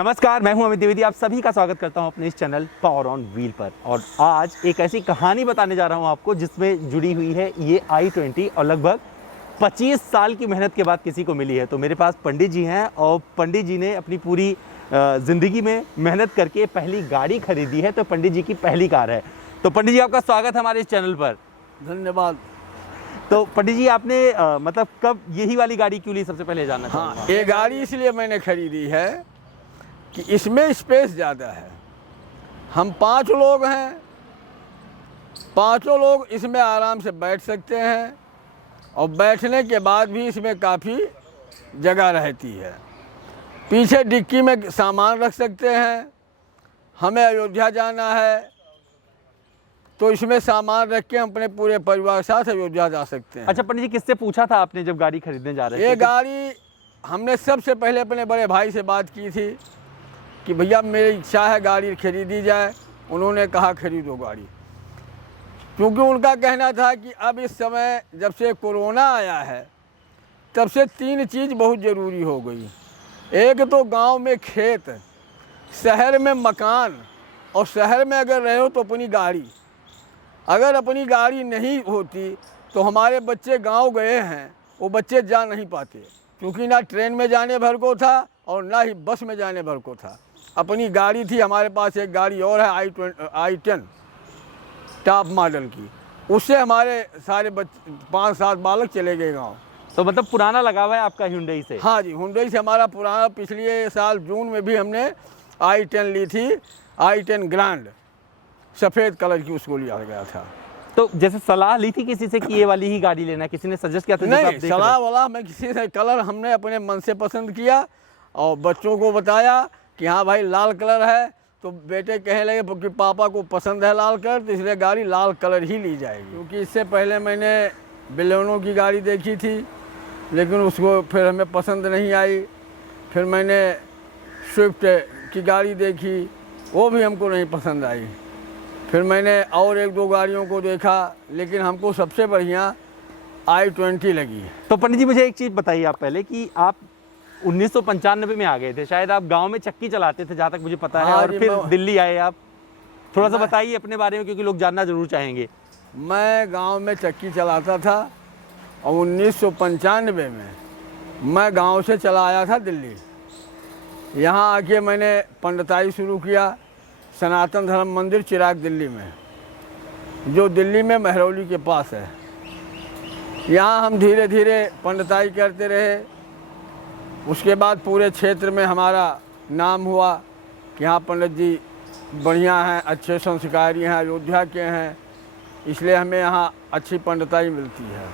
नमस्कार, मैं हूं अमित द्विवेदी। आप सभी का स्वागत करता हूं अपने इस चैनल पावर ऑन व्हील पर। और आज एक ऐसी कहानी बताने जा रहा हूं आपको जिसमें जुड़ी हुई है ये i20 और लगभग 25 साल की मेहनत के बाद किसी को मिली है। तो मेरे पास पंडित जी हैं और पंडित जी ने अपनी पूरी ज़िंदगी में मेहनत करके पहली गाड़ी खरीदी है। तो पंडित जी की पहली कार है। तो पंडित जी, आपका स्वागत है हमारे इस चैनल पर। धन्यवाद। तो पंडित जी, आपने मतलब कब यही वाली गाड़ी क्यों ली, सबसे पहले जानना चाहूँगा। हाँ, ये गाड़ी इसलिए मैंने खरीदी है कि इसमें स्पेस ज़्यादा है। हम 5 लोग हैं, पाँचों लोग इसमें आराम से बैठ सकते हैं और बैठने के बाद भी इसमें काफ़ी जगह रहती है। पीछे डिक्की में सामान रख सकते हैं। हमें अयोध्या जाना है तो इसमें सामान रख के हम अपने पूरे परिवार के साथ अयोध्या जा सकते हैं। अच्छा पंडित जी, किससे पूछा था आपने जब गाड़ी खरीदने जा रहे थे? ये गाड़ी हमने सबसे पहले अपने बड़े भाई से बात की थी कि भैया मेरी इच्छा है गाड़ी खरीदी जाए। उन्होंने कहा खरीदो गाड़ी, क्योंकि उनका कहना था कि अब इस समय जब से कोरोना आया है तब से 3 चीज़ बहुत ज़रूरी हो गई। एक तो गांव में खेत, शहर में मकान, और शहर में अगर रहे हो तो अपनी गाड़ी। अगर अपनी गाड़ी नहीं होती तो हमारे बच्चे गांव गए हैं, वो बच्चे जा नहीं पाते, क्योंकि ना ट्रेन में जाने भर को था और ना ही बस में जाने भर को था। अपनी गाड़ी थी। हमारे पास एक गाड़ी और है i10 टॉप मॉडल की, उससे हमारे सारे बच्चे 5-7 बालक चले गए गांव। तो मतलब पुराना लगा हुआ है आपका हुंडई से? हाँ जी, हुंडई से हमारा पुराना। पिछले साल जून में भी हमने i10 ली थी, i10 ग्रैंड, सफ़ेद कलर की, उसको लिया गया था। तो जैसे सलाह ली थी किसी से कि ये वाली ही गाड़ी लेना, किसी ने सजेस्ट किया था? नहीं, सलाह वाला मैं किसी से, कलर हमने अपने मन से पसंद किया और बच्चों को बताया कि हाँ भाई लाल कलर है। तो बेटे कहने लगे कि पापा को पसंद है लाल कलर, तो इसलिए गाड़ी लाल कलर ही ली जाएगी। क्योंकि इससे पहले मैंने बेलेनो की गाड़ी देखी थी, लेकिन उसको फिर हमें पसंद नहीं आई। फिर मैंने स्विफ्ट की गाड़ी देखी, वो भी हमको नहीं पसंद आई। फिर मैंने और 1-2 गाड़ियों को देखा, लेकिन हमको सबसे बढ़िया i20 लगी। तो पंडित जी, मुझे एक चीज़ बताइए आप पहले कि आप 1995 में आ गए थे, शायद आप गांव में चक्की चलाते थे जहाँ तक मुझे पता है। हाँ और जी, फिर दिल्ली आए आप। थोड़ा सा बताइए अपने बारे में, क्योंकि लोग जानना जरूर चाहेंगे। मैं गांव में चक्की चलाता था और 1995 में मैं गांव से चला आया था दिल्ली। यहाँ आके मैंने पंडिताई शुरू किया सनातन धर्म मंदिर चिराग दिल्ली में, जो दिल्ली में महरौली के पास है। यहाँ हम धीरे धीरे पंडिताई करते रहे। उसके बाद पूरे क्षेत्र में हमारा नाम हुआ कि हाँ पंडित जी बढ़िया हैं, अच्छे संस्कारी हैं, अयोध्या के हैं, इसलिए हमें यहाँ अच्छी पंडिताई मिलती है।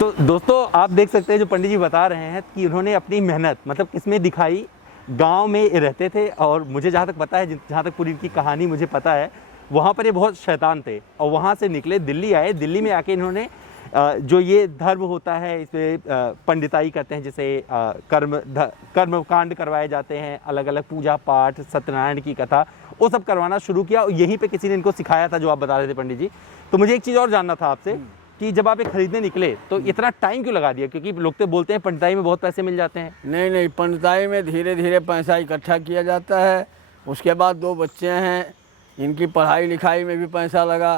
तो दोस्तों, आप देख सकते हैं जो पंडित जी बता रहे हैं कि उन्होंने अपनी मेहनत मतलब किसमें दिखाई। गांव में रहते थे और मुझे जहाँ तक पता है, जहाँ तक पूरी इनकी कहानी मुझे पता है, वहाँ पर ये बहुत शैतान थे और वहाँ से निकले, दिल्ली आए। दिल्ली में आके इन्होंने जो ये धर्म होता है इसमें पंडिताई करते हैं, जैसे कर्म कांड करवाए जाते हैं, अलग अलग पूजा पाठ, सत्यनारायण की कथा, वो सब करवाना शुरू किया। और यहीं पे किसी ने इनको सिखाया था, जो आप बता रहे थे पंडित जी। तो मुझे एक चीज़ और जानना था आपसे कि जब आप ये खरीदने निकले तो इतना टाइम क्यों लगा दिया? क्योंकि लोग तो बोलते हैं पंडिताई में बहुत पैसे मिल जाते हैं। नहीं, पंडिताई में धीरे धीरे पैसा इकट्ठा किया जाता है। उसके बाद 2 बच्चे हैं, इनकी पढ़ाई लिखाई में भी पैसा लगा।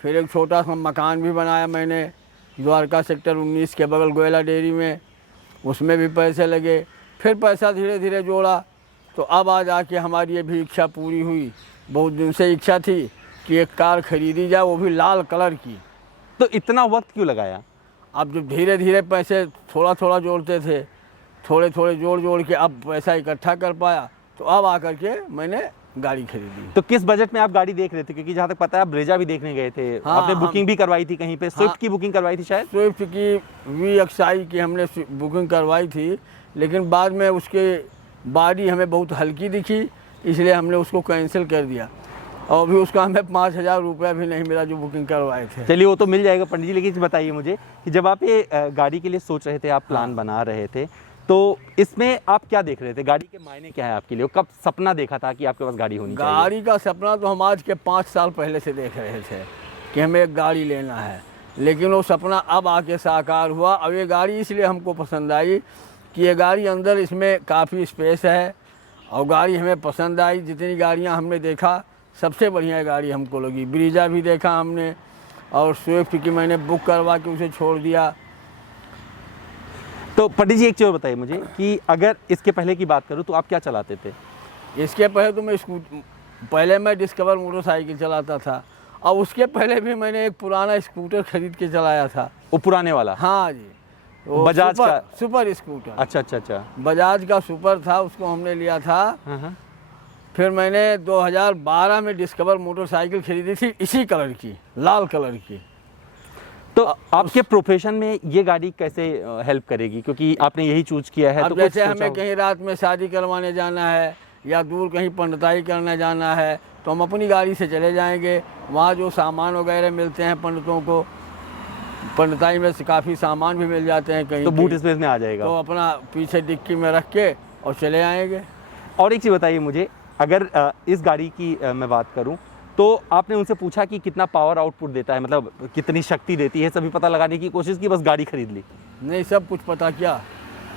फिर एक छोटा सा मकान भी बनाया मैंने द्वारका सेक्टर 19 के बगल गोयला डेयरी में, उसमें भी पैसे लगे। फिर पैसा धीरे धीरे जोड़ा तो अब आज आके हमारी ये भी इच्छा पूरी हुई। बहुत दिन से इच्छा थी कि एक कार खरीदी जाए, वो भी लाल कलर की। तो इतना वक्त क्यों लगाया? अब जब धीरे धीरे पैसे थोड़ा थोड़ा जोड़ते थे, थोड़े थोड़े जोड़ के अब पैसा इकट्ठा कर पाया, तो अब आकर के मैंने गाड़ी खरीदी। तो किस बजट में आप गाड़ी देख रहे थे? क्योंकि जहाँ तक पता है आप ब्रेजा भी देखने गए थे। हाँ, आपने बुकिंग भी करवाई थी कहीं पे, स्विफ्ट की बुकिंग करवाई थी शायद। स्विफ्ट की VXI की हमने बुकिंग करवाई थी, लेकिन बाद में उसके बॉडी हमें बहुत हल्की दिखी, इसलिए हमने उसको कैंसिल कर दिया। और भी उसका हमें 5,000 रुपया भी नहीं मिला जो बुकिंग करवाए थे। चलिए, वो तो मिल जाएगा पंडित जी। लेकिन बताइए मुझे कि जब आप ये गाड़ी के लिए सोच रहे थे, आप प्लान बना रहे थे, तो इसमें आप क्या देख रहे थे? गाड़ी के मायने क्या है आपके लिए? कब सपना देखा था कि आपके पास गाड़ी होनी चाहिए? गाड़ी का सपना तो हम आज के 5 साल पहले से देख रहे थे कि हमें एक गाड़ी लेना है, लेकिन वो सपना अब आके साकार हुआ। अब ये गाड़ी इसलिए हमको पसंद आई कि ये गाड़ी अंदर इसमें काफ़ी स्पेस है और गाड़ी हमें पसंद आई। जितनी गाड़ियाँ हमने देखा सबसे बढ़िया गाड़ी हमको लगी। ब्रीजा भी देखा हमने और स्विफ्ट की मैंने बुक करवा के उसे छोड़ दिया। तो पंडित जी एक चीज़ और बताइए मुझे कि अगर इसके पहले की बात करूँ तो आप क्या चलाते थे? इसके पहले तो पहले मैं डिस्कवर मोटरसाइकिल चलाता था और उसके पहले भी मैंने एक पुराना स्कूटर खरीद के चलाया था। वो पुराने वाला? हाँ जी, वो बजाज का सुपर स्कूटर। अच्छा अच्छा अच्छा। बजाज का सुपर था, उसको हमने लिया था। हाँ। फिर मैंने 2012 में डिस्कवर मोटरसाइकिल खरीदी थी इसी कलर की, लाल कलर की। तो आपके प्रोफेशन में ये गाड़ी कैसे हेल्प करेगी, क्योंकि आपने यही चूज किया है? अब तो जैसे हमें कहीं रात में शादी करवाने जाना है या दूर कहीं पंडिताई करने जाना है तो हम अपनी गाड़ी से चले जाएंगे। वहाँ जो सामान वगैरह मिलते हैं पंडितों को, पंडिताई में से काफ़ी सामान भी मिल जाते हैं कहीं, तो बूट स्पेस में आ जाएगा। तो अपना पीछे डिक्की में रख के और चले आएंगे। और एक चीज़ बताइए मुझे, अगर इस गाड़ी की मैं बात करूं तो आपने उनसे पूछा कि कितना पावर आउटपुट देता है, मतलब कितनी शक्ति देती है, सभी पता लगाने की कोशिश की, बस गाड़ी खरीद ली? नहीं, सब कुछ पता किया।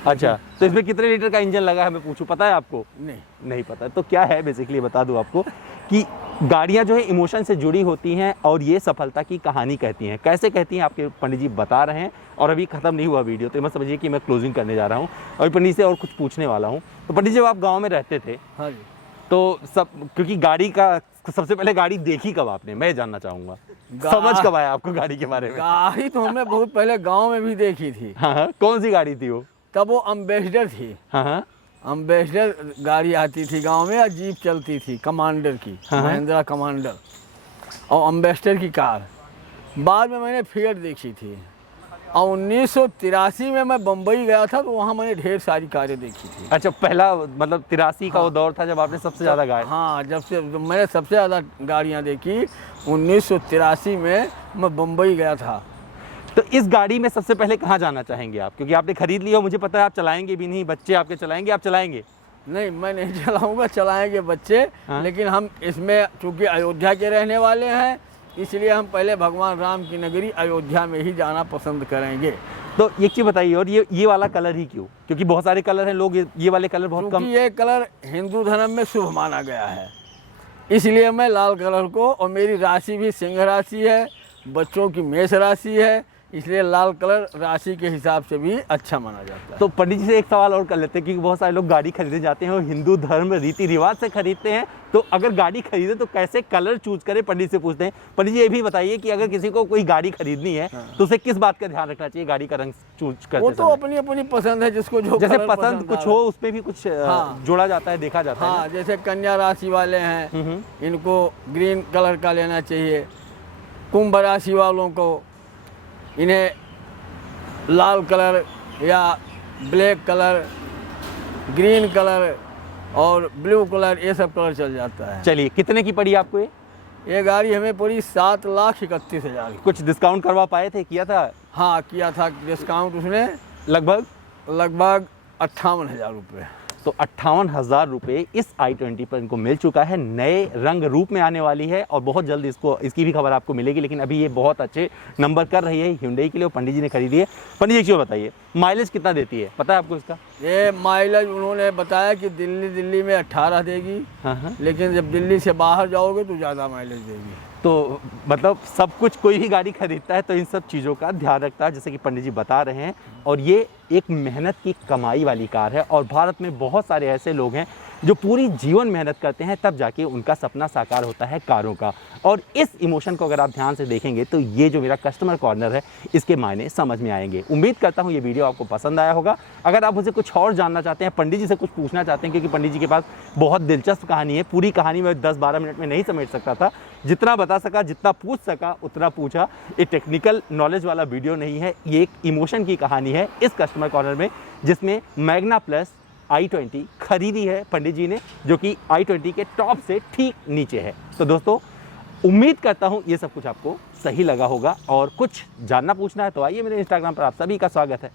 अच्छा, तो इसमें कितने लीटर का इंजन लगा है मैं पूछूं, पता है आपको? नहीं पता। तो क्या है बेसिकली बता दूं आपको कि गाड़ियां जो है इमोशन से जुड़ी होती हैं और ये सफलता की कहानी कहती हैं। कैसे कहती हैं आपके पंडित जी बता रहे हैं, और अभी खत्म नहीं हुआ वीडियो, तो मत समझिए कि मैं क्लोजिंग करने जा रहा हूँ। अभी पंडित से और कुछ पूछने वाला हूँ। तो पंडित जी जब आप गाँव में रहते थे, हाँ जी, तो सब, क्योंकि गाड़ी का सबसे पहले गाड़ी देखी कब आपने, मैं जानना चाहूंगा, समझ कब आया आपको गाड़ी के बारे में? गाड़ी तो हमने बहुत पहले गांव में भी देखी थी। हाँ, कौन सी गाड़ी थी वो? तब वो अम्बेसडर थी। हाँ, अम्बेसडर गाड़ी आती थी गांव में, या जीप चलती थी कमांडर की, महिंद्रा कमांडर, और अम्बेसडर की कार। बाद में मैंने फिएट देखी थी, और 1983 में मैं बम्बई गया था तो वहाँ मैंने ढेर सारी कारें देखी थी। अच्छा, पहला मतलब 83 का वो दौर था जब आपने सबसे ज़्यादा गाड़ी? हाँ, जब से मैंने सबसे ज़्यादा गाड़ियाँ देखी 1983 में मैं बम्बई गया था। तो इस गाड़ी में सबसे पहले कहाँ जाना चाहेंगे आप, क्योंकि आपने खरीद लिया, मुझे पता है आप चलाएंगे भी नहीं, बच्चे आपके चलाएंगे, आप चलाएंगे? नहीं, मैं नहीं चलाऊँगा, चलाएँगे बच्चे। लेकिन हम इसमें चूँकि अयोध्या के रहने वाले हैं, इसलिए हम पहले भगवान राम की नगरी अयोध्या में ही जाना पसंद करेंगे। तो एक चीज़ बताइए, और ये वाला कलर ही क्यों? क्योंकि बहुत सारे कलर हैं, लोग ये वाले कलर बहुत कम। ये कलर हिंदू धर्म में शुभ माना गया है, इसलिए मैं लाल कलर को, और मेरी राशि भी सिंह राशि है, बच्चों की मेष राशि है, इसलिए लाल कलर राशि के हिसाब से भी अच्छा माना जाता है। तो पंडित जी से एक सवाल और कर लेते हैं, क्योंकि बहुत सारे लोग गाड़ी खरीदने जाते हैं और हिंदू धर्म रीति रिवाज से खरीदते हैं, तो अगर गाड़ी खरीदे तो कैसे कलर चूज करें, पंडित से पूछते हैं। पंडित जी ये भी बताइए कि अगर किसी को कोई गाड़ी खरीदनी है तो उसे किस बात का ध्यान रखना चाहिए गाड़ी का रंग चूज करते समय? वो तो अपनी अपनी पसंद है, जिसको जो जैसे कलर पसंद कुछ हो उसमें भी कुछ जोड़ा जाता है, देखा जाता है। हाँ, जैसे कन्या राशि वाले हैं, इनको ग्रीन कलर का लेना चाहिए। कुंभ राशि वालों को इन्हें लाल कलर या ब्लैक कलर, ग्रीन कलर और ब्लू कलर, ये सब कलर चल जाता है। चलिए, कितने की पड़ी आपको ये गाड़ी हमें पड़ी 7,31,000 की। कुछ डिस्काउंट करवा पाए थे, किया था? हाँ, किया था डिस्काउंट उसने, लगभग 58,000 रुपये। तो 58,000 रुपये इस i20 पर इनको मिल चुका है, नए रंग रूप में आने वाली है और बहुत जल्द इसकी भी खबर आपको मिलेगी। लेकिन अभी ये बहुत अच्छे नंबर कर रही है Hyundai के लिए, पंडित जी ने खरीदी है। पंडित जी क्यों बताइए, माइलेज कितना देती है, पता है आपको इसका? ये माइलेज उन्होंने बताया कि दिल्ली में 18 देगी। हाँ, लेकिन जब दिल्ली से बाहर जाओगे तो ज़्यादा माइलेज देगी। तो मतलब सब कुछ, कोई भी गाड़ी खरीदता है तो इन सब चीज़ों का ध्यान रखता है, जैसे कि पंडित जी बता रहे हैं। और ये एक मेहनत की कमाई वाली कार है, और भारत में बहुत सारे ऐसे लोग हैं जो पूरी जीवन मेहनत करते हैं, तब जाके उनका सपना साकार होता है कारों का। और इस इमोशन को अगर आप ध्यान से देखेंगे तो ये जो मेरा कस्टमर कॉर्नर है, इसके मायने समझ में आएंगे। उम्मीद करता हूँ ये वीडियो आपको पसंद आया होगा। अगर आप मुझे कुछ और जानना चाहते हैं, पंडित जी से कुछ पूछना चाहते हैं, क्योंकि पंडित जी के पास बहुत दिलचस्प कहानी है, पूरी कहानी मैं 10-12 मिनट में नहीं समेट सकता था, जितना बता सका, जितना पूछ सका उतना पूछा। ये टेक्निकल नॉलेज वाला वीडियो नहीं है, ये एक इमोशन की कहानी है इस कस्टमर कॉर्नर में, जिसमें मैग्ना प्लस i20 खरीदी है पंडित जी ने, जो कि i20 के टॉप से ठीक नीचे है। तो दोस्तों, उम्मीद करता हूँ ये सब कुछ आपको सही लगा होगा, और कुछ जानना पूछना है तो आइए मेरे इंस्टाग्राम पर, आप सभी का स्वागत है।